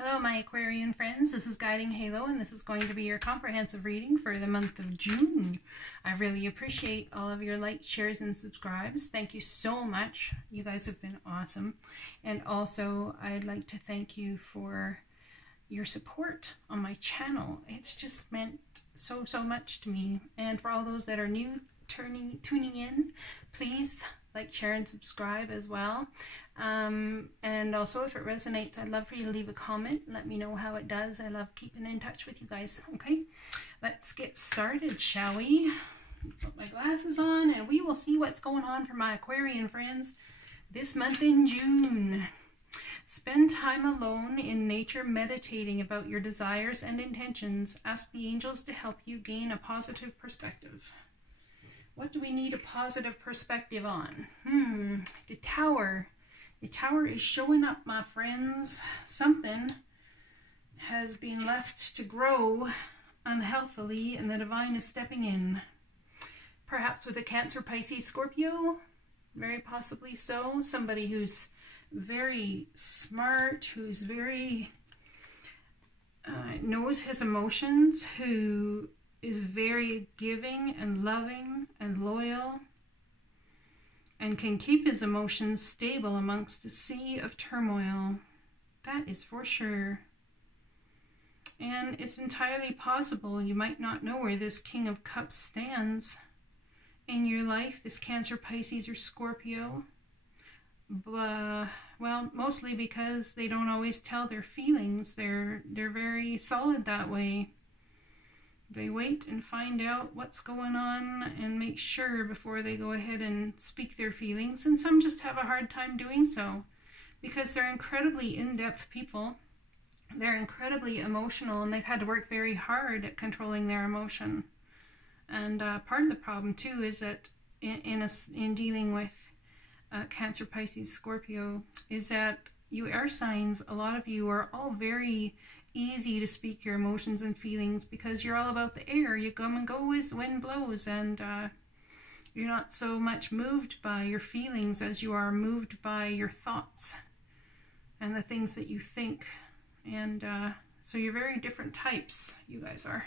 Hello my Aquarian friends, this is Guiding Halo and this is going to be your comprehensive reading for the month of June. I really appreciate all of your likes, shares, and subscribes. Thank you so much. You guys have been awesome. And also I'd like to thank you for your support on my channel. It's just meant so much to me. And for all those that are new tuning in, please like, share, and subscribe as well. And also if it resonates, I'd love for you to leave a comment. Let me know how it does. I love keeping in touch with you guys. Okay, let's get started, shall we? Put my glasses on and we will see what's going on for my Aquarian friends this month in June. Spend time alone in nature meditating about your desires and intentions. Ask the angels to help you gain a positive perspective. What do we need a positive perspective on? The Tower. The Tower is showing up, my friends. Something has been left to grow unhealthily and the divine is stepping in. Perhaps with a Cancer, Pisces, Scorpio. Very possibly so. Somebody who's very smart, who's very knows his emotions, who is very giving and loving and loyal and can keep his emotions stable amongst a sea of turmoil. That is for sure. And it's entirely possible you might not know where this King of Cups stands in your life, this Cancer, Pisces, or Scorpio. Well, mostly because they don't always tell their feelings. They're very solid that way. They wait and find out what's going on and make sure before they go ahead and speak their feelings. And some just have a hard time doing so because they're incredibly in-depth people. They're incredibly emotional and they've had to work very hard at controlling their emotion. And part of the problem too is that in dealing with Cancer, Pisces, Scorpio is that you air signs, a lot of you are all very easy to speak your emotions and feelings because you're all about the air. You come and go as the wind blows, and you're not so much moved by your feelings as you are moved by your thoughts and the things that you think. And so you're very different types, you guys are.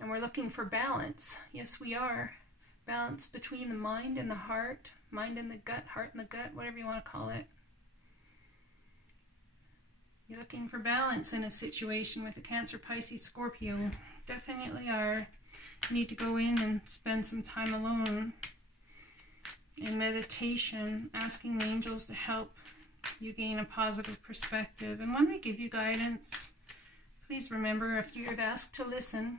And we're looking for balance. Yes, we are. Balance between the mind and the heart, mind and the gut, heart and the gut, whatever you want to call it. You're looking for balance in a situation with a Cancer, Pisces, Scorpio. Definitely are. You need to go in and spend some time alone in meditation, asking the angels to help you gain a positive perspective. And when they give you guidance, please remember, if you have asked to listen,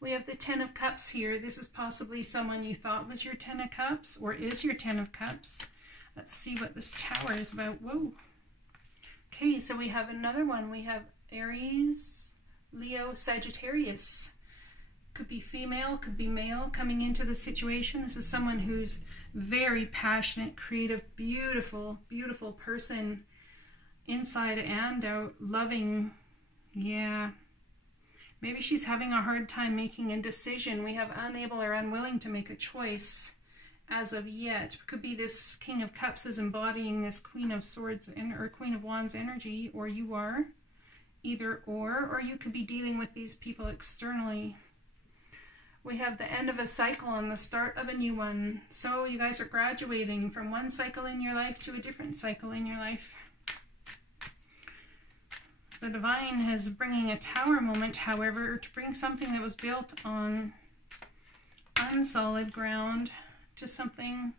we have the Ten of Cups here. This is possibly someone you thought was your Ten of Cups or is your Ten of Cups. Let's see what this Tower is about. Whoa. Okay, so we have another one. We have Aries, Leo, Sagittarius. Could be female, could be male coming into the situation. This is someone who's very passionate, creative, beautiful, beautiful person inside and out, loving. Yeah. Maybe she's having a hard time making a decision. We have unable or unwilling to make a choice as of yet. Could be this King of Cups is embodying this Queen of Swords or Queen of Wands energy, or you are. Either or you could be dealing with these people externally. We have the end of a cycle and the start of a new one. So you guys are graduating from one cycle in your life to a different cycle in your life. The divine is bringing a Tower moment, however, to bring something that was built on unsolid ground to something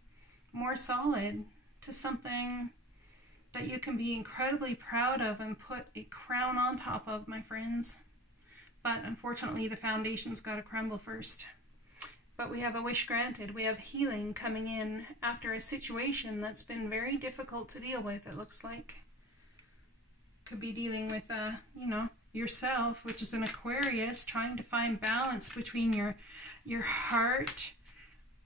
more solid, to something that you can be incredibly proud of and put a crown on top of, my friends. But unfortunately, the foundation's got to crumble first. But we have a wish granted. We have healing coming in after a situation that's been very difficult to deal with, it looks like. Could be dealing with, you know, yourself, which is an Aquarius, trying to find balance between your heart,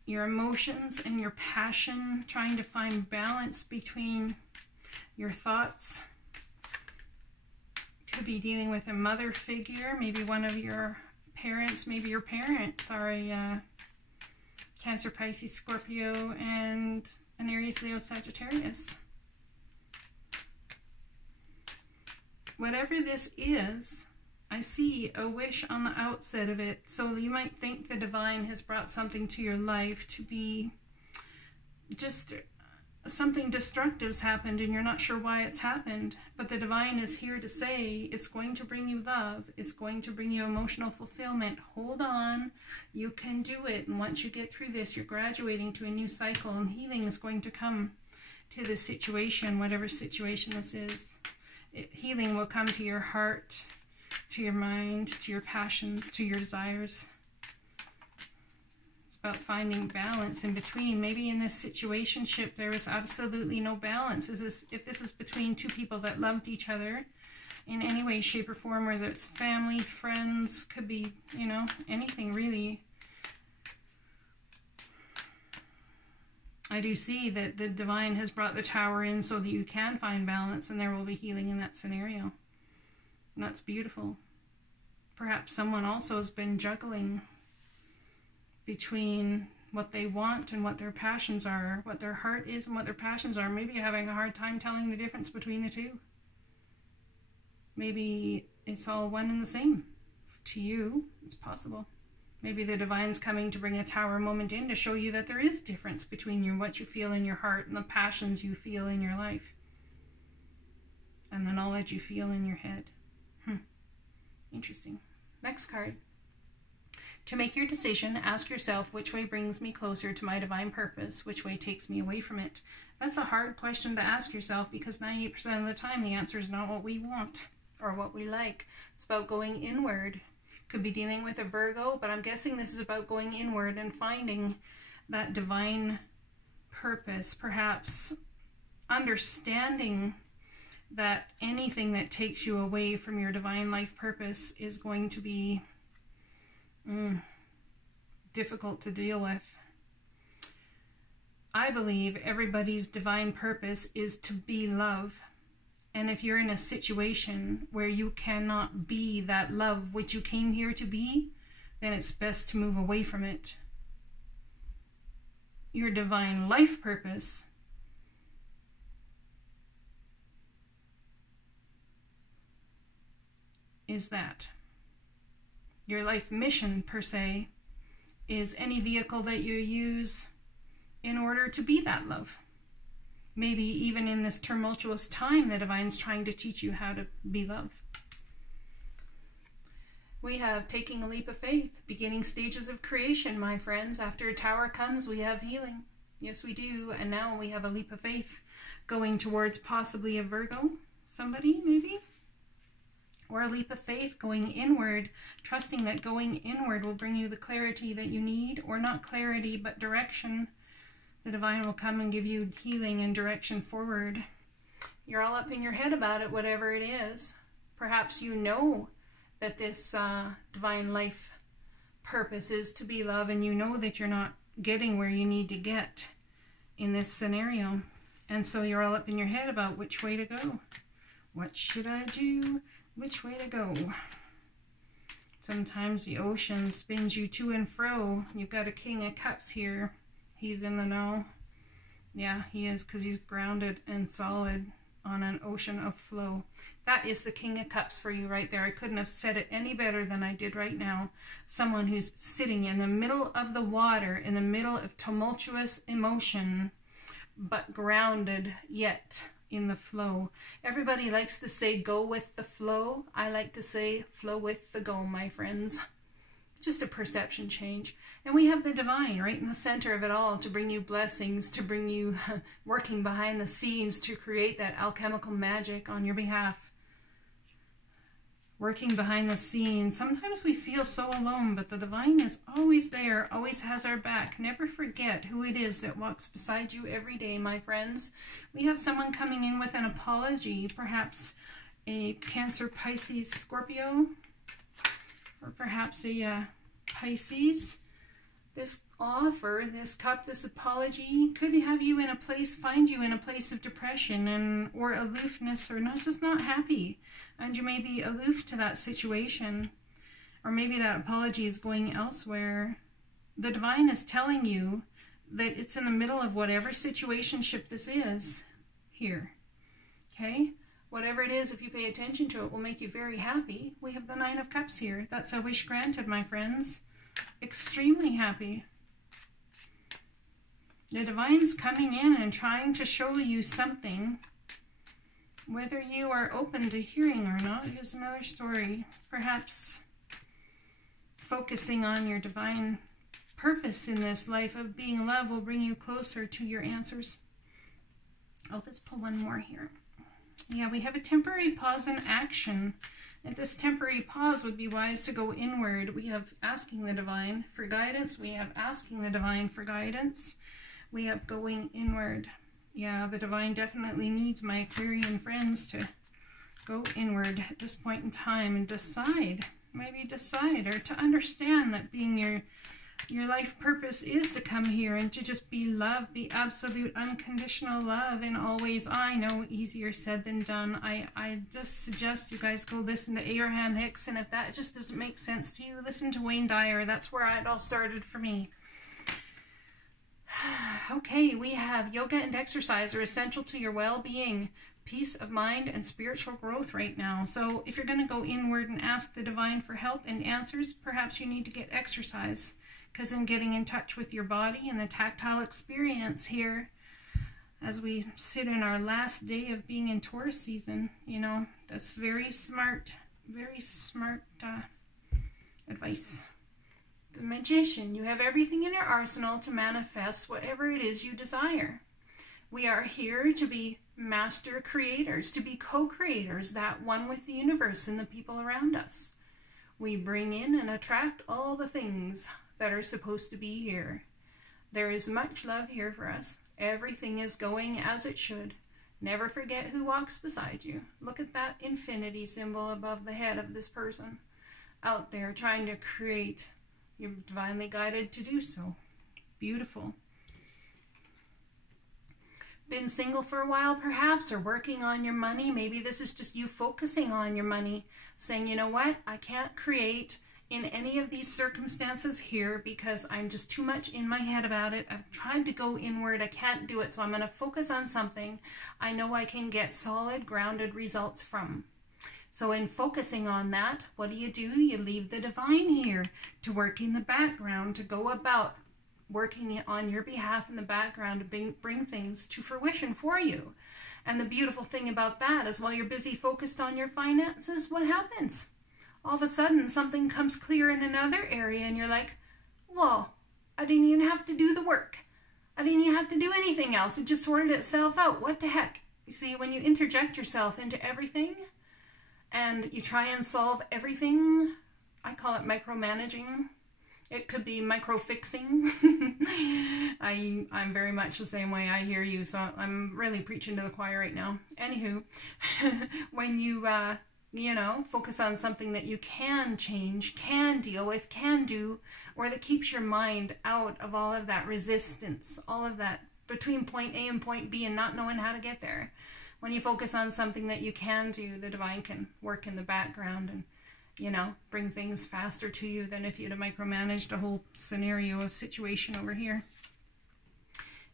your emotions, and your passion, trying to find balance between your thoughts. Could be dealing with a mother figure, maybe one of your parents, maybe your parents are a Cancer, Pisces, Scorpio, and an Aries, Leo, Sagittarius. whatever this is, I see a wish on the outset of it. So you might think the divine has brought something to your life to be just something destructive's happened and you're not sure why it's happened. But the divine is here to say it's going to bring you love. It's going to bring you emotional fulfillment. Hold on. You can do it. And once you get through this, you're graduating to a new cycle and healing is going to come to this situation, whatever situation this is. Healing will come to your heart, to your mind, to your passions, to your desires. It's about finding balance in between. Maybe in this situationship there is absolutely no balance. If this is between two people that loved each other in any way, shape, or form, whether it's family, friends, could be, you know, anything really. I do see that the divine has brought the Tower in so that you can find balance and there will be healing in that scenario. And that's beautiful. Perhaps someone also has been juggling between what they want and what their passions are, what their heart is and what their passions are. Maybe you're having a hard time telling the difference between the two. Maybe it's all one and the same. To you, it's possible. Maybe the divine's coming to bring a Tower moment in to show you that there is difference between what you feel in your heart and the passions you feel in your life. And the knowledge you feel in your head. Interesting. Next card. To make your decision, ask yourself, which way brings me closer to my divine purpose? Which way takes me away from it? That's a hard question to ask yourself because 98% of the time the answer is not what we want or what we like. It's about going inward. Could be dealing with a Virgo, but I'm guessing this is about going inward and finding that divine purpose, perhaps understanding that anything that takes you away from your divine life purpose is going to be difficult to deal with. I believe everybody's divine purpose is to be love. And if you're in a situation where you cannot be that love which you came here to be, then it's best to move away from it. Your divine life purpose is that. Your life mission, per se, is any vehicle that you use in order to be that love. Maybe even in this tumultuous time, the divine's trying to teach you how to be love. We have taking a leap of faith, beginning stages of creation, my friends. After a Tower comes, we have healing. Yes, we do. And now we have a leap of faith going towards possibly a Virgo, somebody maybe. Or a leap of faith going inward, trusting that going inward will bring you the clarity that you need, or not clarity, but direction. The divine will come and give you healing and direction forward. You're all up in your head about it, whatever it is. Perhaps you know that this divine life purpose is to be love, and you know that you're not getting where you need to get in this scenario. And so you're all up in your head about which way to go. What should I do? Which way to go? Sometimes the ocean spins you to and fro. You've got a King of Cups here. He's in the know. Yeah, he is, because he's grounded and solid on an ocean of flow. That is the King of Cups for you right there. I couldn't have said it any better than I did right now. Someone who's sitting in the middle of the water, in the middle of tumultuous emotion, but grounded yet in the flow. Everybody likes to say go with the flow. I like to say flow with the go, my friends. Just a perception change. And we have the divine right in the center of it all to bring you blessings, to bring you working behind the scenes to create that alchemical magic on your behalf. Working behind the scenes. Sometimes we feel so alone, but the divine is always there, always has our back. Never forget who it is that walks beside you every day, my friends. We have someone coming in with an apology, perhaps a Cancer, Pisces, Scorpio, or perhaps a Pisces. This offer, this cup, this apology could have you in a place, find you in a place of depression and or aloofness, or not, just not happy. And you may be aloof to that situation, or maybe that apology is going elsewhere. The divine is telling you that it's in the middle of whatever situationship this is here. Okay? whatever it is, if you pay attention to it, will make you very happy. We have the Nine of Cups here. That's a wish granted, my friends. Extremely happy. The Divine's coming in and trying to show you something. Whether you are open to hearing or not is another story. Perhaps focusing on your divine purpose in this life of being love will bring you closer to your answers. Oh, let's pull one more here. Yeah, we have a temporary pause in action. At this temporary pause would be wise to go inward. We have asking the Divine for guidance. We have asking the Divine for guidance. We have going inward. Yeah, the Divine definitely needs my Aquarian friends to go inward at this point in time and decide, maybe decide, or to understand that being your life purpose is to come here and to just be love, be absolute unconditional love in all ways. I know, easier said than done. I just suggest you guys go listen to Abraham Hicks, and if that just doesn't make sense to you, listen to Wayne Dyer. That's where it all started for me. Okay, we have yoga and exercise are essential to your well-being, peace of mind, and spiritual growth right now. So if you're going to go inward and ask the Divine for help and answers, perhaps you need to get exercise. Because in getting in touch with your body and the tactile experience here, as we sit in our last day of being in Taurus season, you know, that's very smart advice. The Magician, you have everything in your arsenal to manifest whatever it is you desire. We are here to be master creators, to be co-creators, that one with the universe and the people around us. We bring in and attract all the things that are supposed to be here. There is much love here for us. Everything is going as it should. Never forget who walks beside you. Look at that infinity symbol above the head of this person out there trying to create. You're divinely guided to do so. Beautiful. Been single for a while perhaps, or working on your money. Maybe this is just you focusing on your money, saying, you know what, I can't create in any of these circumstances here because I'm just too much in my head about it. I've tried to go inward, I can't do it, so I'm going to focus on something I know I can get solid, grounded results from. So in focusing on that, what do? You leave the Divine here to work in the background, to go about working on your behalf in the background to bring things to fruition for you. And the beautiful thing about that is while you're busy focused on your finances, what happens? All of a sudden something comes clear in another area and you're like, well, I didn't even have to do the work. I didn't even have to do anything else. It just sorted itself out. What the heck? You see, when you interject yourself into everything and you try and solve everything, I call it micromanaging. It could be micro-fixing. I'm very much the same way. I hear you, so I'm really preaching to the choir right now. Anywho, when you, you know, focus on something that you can change, can deal with, can do, or that keeps your mind out of all of that resistance, all of that between point A and point B and not knowing how to get there. When you focus on something that you can do, the Divine can work in the background and, you know, bring things faster to you than if you'd have micromanaged a whole scenario of situation over here.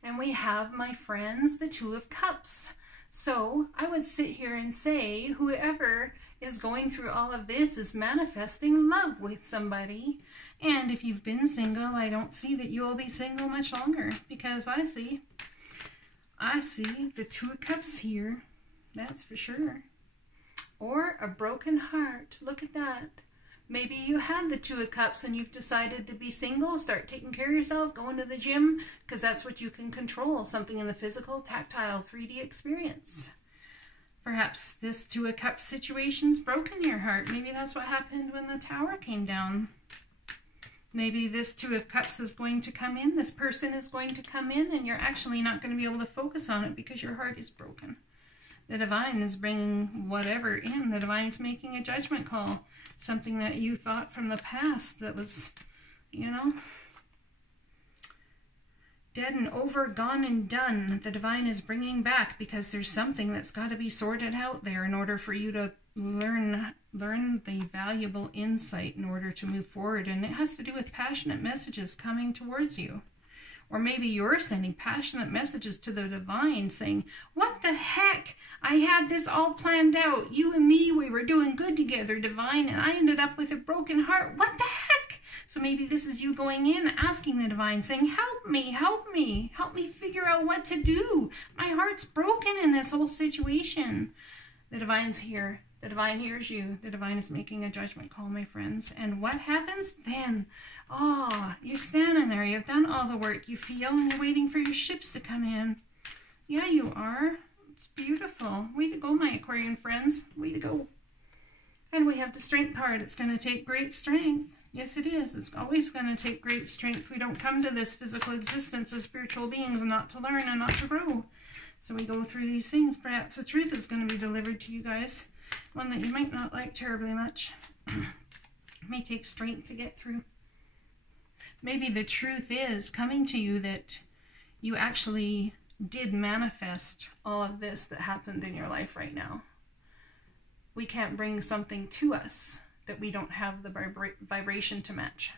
And we have, my friends, the Two of Cups. So I would sit here and say whoever is going through all of this is manifesting love with somebody. And if you've been single, I don't see that you will be single much longer, because I see the Two of Cups here. That's for sure. Or a broken heart. Look at that. Maybe you had the Two of Cups and you've decided to be single, start taking care of yourself, going to the gym, because that's what you can control, something in the physical, tactile, 3D experience. Perhaps this Two of Cups situation's broken your heart. Maybe that's what happened when the Tower came down. Maybe this Two of Cups is going to come in, this person is going to come in, and you're actually not going to be able to focus on it because your heart is broken. The Divine is bringing whatever in. The Divine's making a judgment call. Something that you thought from the past that was, you know, dead and over, gone and done. The Divine is bringing back because there's something that's got to be sorted out there in order for you to learn the valuable insight in order to move forward. And it has to do with passionate messages coming towards you. Or maybe you're sending passionate messages to the divine saying, what the heck? I had this all planned out. You and me, we were doing good together, divine, and I ended up with a broken heart. What the heck? So maybe this is you going in, asking the divine, saying, help me, help me, help me figure out what to do. My heart's broken in this whole situation. The divine's here. The divine hears you. The divine is making a judgment call, my friends. And what happens then? Oh, you're standing there. You've done all the work. You feel and you're waiting for your ships to come in. Yeah, you are. It's beautiful. Way to go, my Aquarian friends. Way to go. And we have the strength card. It's going to take great strength. Yes, it is. It's always going to take great strength. We don't come to this physical existence as spiritual beings not to learn and not to grow. So we go through these things. Perhaps the truth is going to be delivered to you guys. One that you might not like terribly much. It may take strength to get through. Maybe the truth is coming to you that you actually did manifest all of this that happened in your life right now. We can't bring something to us that we don't have the vibration to match.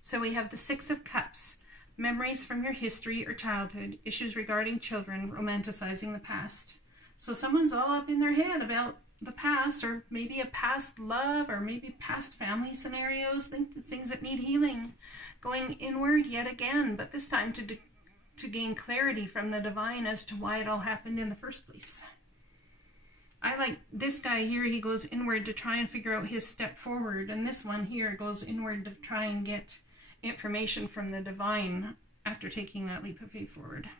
So we have the Six of Cups. Memories from your history or childhood. Issues regarding children. Romanticizing the past. So someone's all up in their head about the past, or maybe a past love, or maybe past family scenarios, things that need healing. Going inward yet again, but this time to gain clarity from the divine as to why it all happened in the first place. I like this guy here, he goes inward to try and figure out his step forward, and this one here goes inward to try and get information from the divine after taking that leap of faith forward.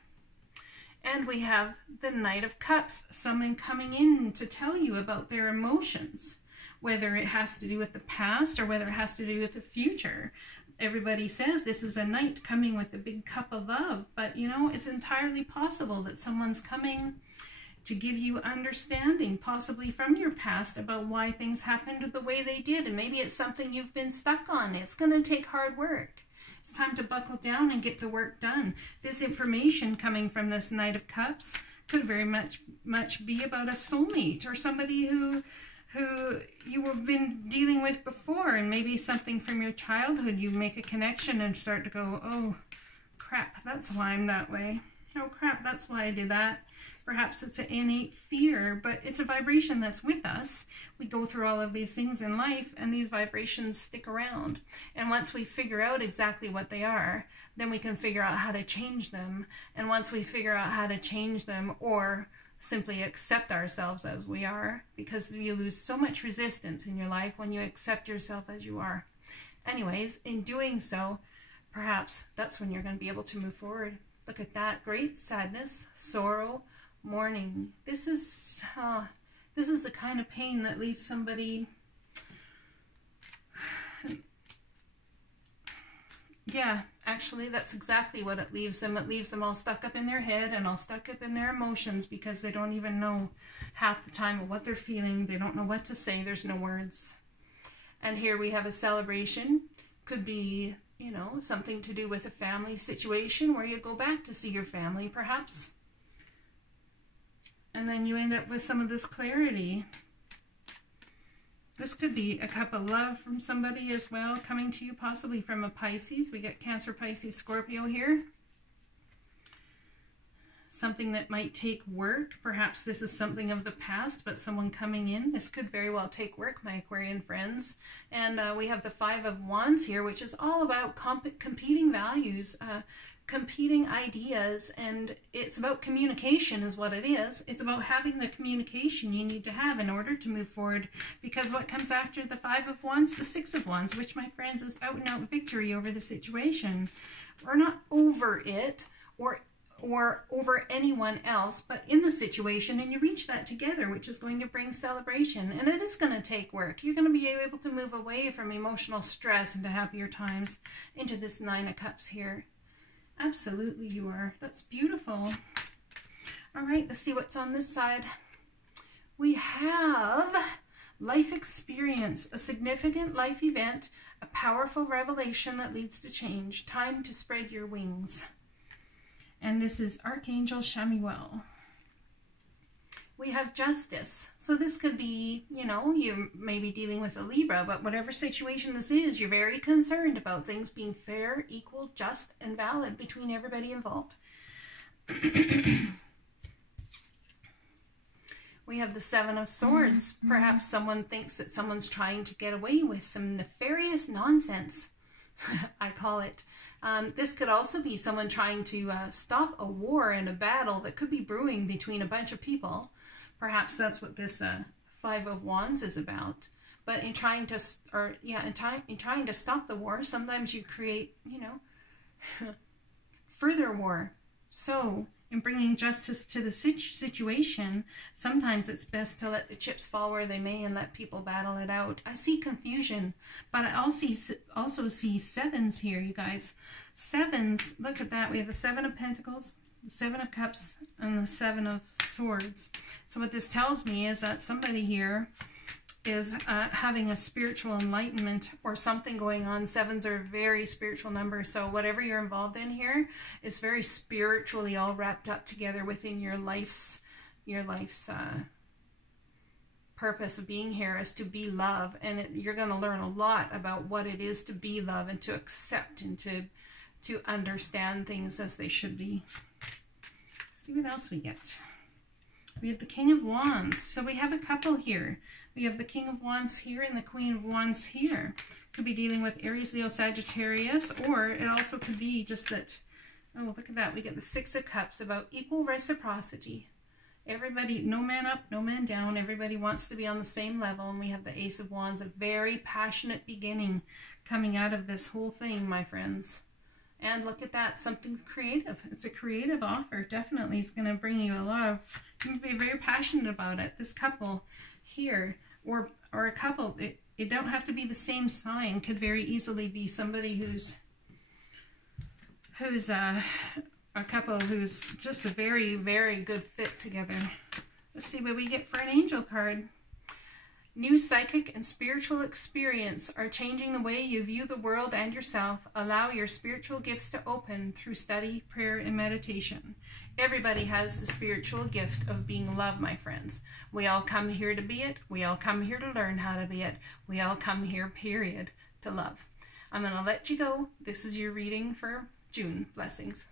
And we have the Knight of Cups, someone coming in to tell you about their emotions, whether it has to do with the past or whether it has to do with the future. Everybody says this is a knight coming with a big cup of love, but you know, it's entirely possible that someone's coming to give you understanding, possibly from your past, about why things happened the way they did. And maybe it's something you've been stuck on. It's going to take hard work. It's time to buckle down and get the work done. This information coming from this Knight of Cups could very much be about a soulmate or somebody who you have been dealing with before, and maybe something from your childhood. You make a connection and start to go, oh crap, that's why I'm that way. Oh crap, that's why I did that. Perhaps it's an innate fear, but it's a vibration that's with us. We go through all of these things in life, and these vibrations stick around. And once we figure out exactly what they are, then we can figure out how to change them. And once we figure out how to change them, or simply accept ourselves as we are, because you lose so much resistance in your life when you accept yourself as you are. Anyways, in doing so, perhaps that's when you're going to be able to move forward. Look at that. Great sadness, sorrow, mourning. This is the kind of pain that leaves somebody, yeah, actually that's exactly what it leaves them. It leaves them all stuck up in their head and all stuck up in their emotions, because they don't even know half the time of what they're feeling. They don't know what to say. There's no words. And here we have a celebration. Could be, you know, something to do with a family situation where you go back to see your family, perhaps. And then you end up with some of this clarity. This could be a cup of love from somebody as well, coming to you, possibly from a Pisces. We got Cancer, Pisces, Scorpio here. Something that might take work. Perhaps this is something of the past, but someone coming in. This could very well take work, my Aquarian friends. And we have the Five of Wands here, which is all about competing values, competing ideas, and it's about communication is what it is. It's about having the communication you need to have in order to move forward, because what comes after the Five of Wands? The Six of Wands, which, my friends, is out and out victory over the situation. We're not over it or over anyone else, but in the situation, and you reach that together, which is going to bring celebration. And it is going to take work. You're going to be able to move away from emotional stress into happier times, into this Nine of Cups here. Absolutely you are. That's beautiful. All right, let's see what's on this side. We have life experience, a significant life event, a powerful revelation that leads to change. Time to spread your wings. And this is Archangel Chamuel. we have justice. So this could be, you know, you may be dealing with a Libra, but whatever situation this is, you're very concerned about things being fair, equal, just, and valid between everybody involved. We have the Seven of Swords. Perhaps someone thinks that someone's trying to get away with some nefarious nonsense, I call it. This could also be someone trying to stop a war and a battle that could be brewing between a bunch of people. Perhaps that's what this Five of Wands is about. But in trying to, in trying to stop the war, sometimes you create, you know, further war. So in bringing justice to the situation, sometimes it's best to let the chips fall where they may and let people battle it out. I see confusion, but I also see sevens here, you guys. Sevens, look at that. We have the Seven of Pentacles, the Seven of Cups, and the Seven of Swords. So what this tells me is that somebody here is having a spiritual enlightenment or something going on. Sevens are a very spiritual number, so whatever you're involved in here is very spiritually all wrapped up together within your life's purpose of being here is to be love, and you're going to learn a lot about what it is to be love and to accept and to understand things as they should be. Let's see what else we get. We have the King of Wands. So we have a couple here. We have the King of Wands here and the Queen of Wands here. Could be dealing with Aries, Leo, Sagittarius, or it also could be just that, oh, look at that. We get the Six of Cups about equal reciprocity. Everybody, no man up, no man down. Everybody wants to be on the same level. And we have the Ace of Wands, a very passionate beginning coming out of this whole thing, my friends. And look at that, something creative. It's a creative offer. Definitely is going to bring you a lot of, you're going to be very passionate about it. This couple here, or a couple, it don't have to be the same sign. Could very easily be somebody who's a couple who's just a very, very good fit together. Let's see what we get for an angel card. New psychic and spiritual experience are changing the way you view the world and yourself. Allow your spiritual gifts to open through study, prayer, and meditation. Everybody has the spiritual gift of being love, my friends. We all come here to be it. We all come here to learn how to be it. We all come here, period, to love. I'm going to let you go. This is your reading for June. Blessings.